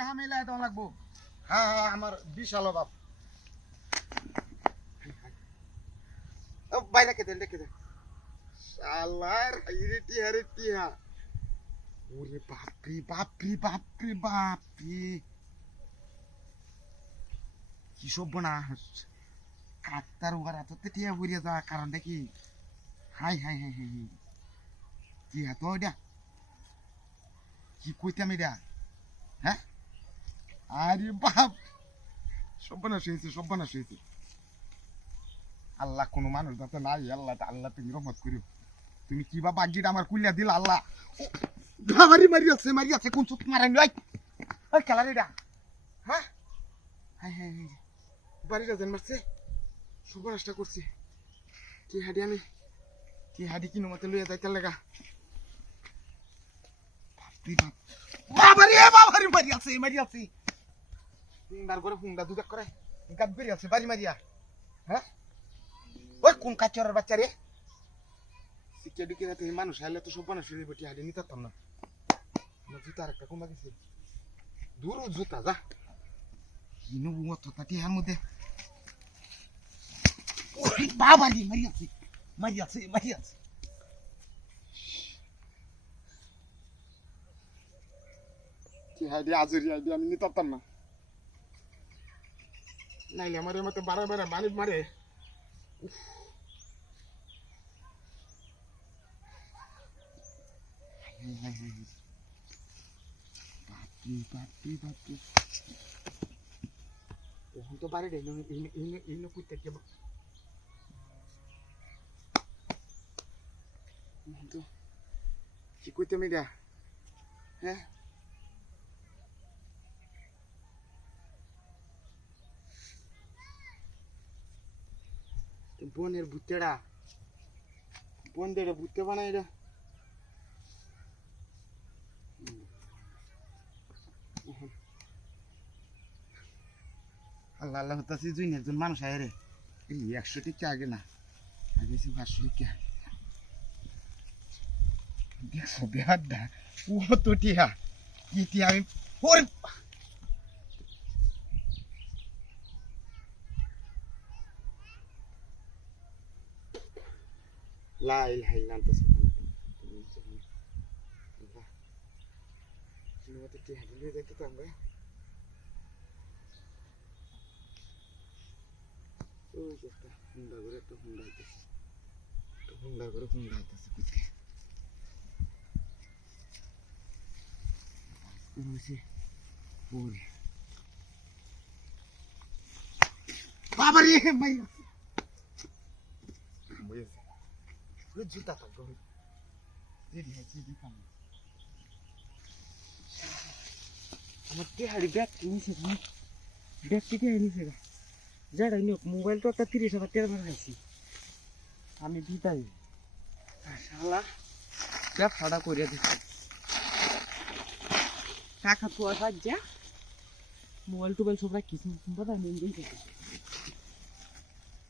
টেহা মিলাই দেওয়া লাগবো। হ্যাঁ হ্যাঁ আমার বিশাল অভাব। ভাই রেখে দেন রেখে দেন। শালার হাইরে টিহা রে টিহা। ওরে বাপরে বাপরে বাপরে বাপরে, কি সব না কাকতার উগার এততে টিহা ঘুরিয়ে যাওয়ার কারণটা কি? Hi hi hi hi hi, টিহা তো ওইটা কি কইতাম এটা? হ্যাঁ আরে বাপ, সর্বনাশ হয়েছে সর্বনাশ হয়েছে। আল্লাহ কোনো মানুষ যাতে নাই, আল্লাহ আল্লাহ তুমি রহমত করিও। তুমি কি বা বাগিটা আমার কুলিয়া দিল আল্লাহ। মারি মারি আছে কোন চুপ মারাই নয় ওই খেলার এটা। হ্যাঁ হাই হাই হাই, বাড়িটা যেন মারছে, সর্বনাশটা করছি। কি হাডি আমি কি হাডি কিনো মতে লইয়া যাইতে লাগা। বাবারে বাবারে মারি আছে হুন্ডার করে হুন্ডা দুধ করে গাছ বেরিয়ে আছে বাড়ি মারিয়া। হ্যাঁ ওই কোন কাচরের বাচ্চা রে, শিক্ষা ঢুকে রাতে মানুষ হাইলে তো সব মানুষ বেটি হাইলে নিতে পারতাম না। জুতা আর একটা কমা গেছে, দূর জুতা যা কি নেবো অতটা টিহার মধ্যে। বাবারি মারি আছে কি হাইডি আজরি হাইডি আমি নিতে পারতাম না। নাইলে আমার মতো বারে বারে বানি মারে। বাপরে এখন তো বাড়ি দেয় এই করতে কি করতে আমি দেয়া। হ্যাঁ বনের ভূতেরা বনদের ভূতে বানাই রে। আল্লাহ আল্লাহ হতাছি দুই একজন মানুষ আয় রে, এই 100 টিকা আগে না আগে 500 টিকা দেখো বেহাদা ও তো টিহা কি টিহা আমি ওরে লা ইলাহা ইল্লাল্লাহ সুবহানাল্লাহ। তুমি মতে টিহা দিলে দেখতে তো আমরা ওই যে একটা হুন্ডা করে একটা হুন্ডা হইতেছে কুচকে রয়েছে ওরে বাবা রে মাই জুতা থাকবে রেডি হয়েছে দিতাম আমার টিহাড়ি ব্যাগ নিচে ব্যাগ টিকে নিচে যারা মোবাইল তো একটা 30,000 টাকা খাইছি আমি দিতাই শালা ব্যবসাটা করে দিচ্ছি টাকা তো যা মোবাইল টোবাইল সব রাখিস কথা নেই।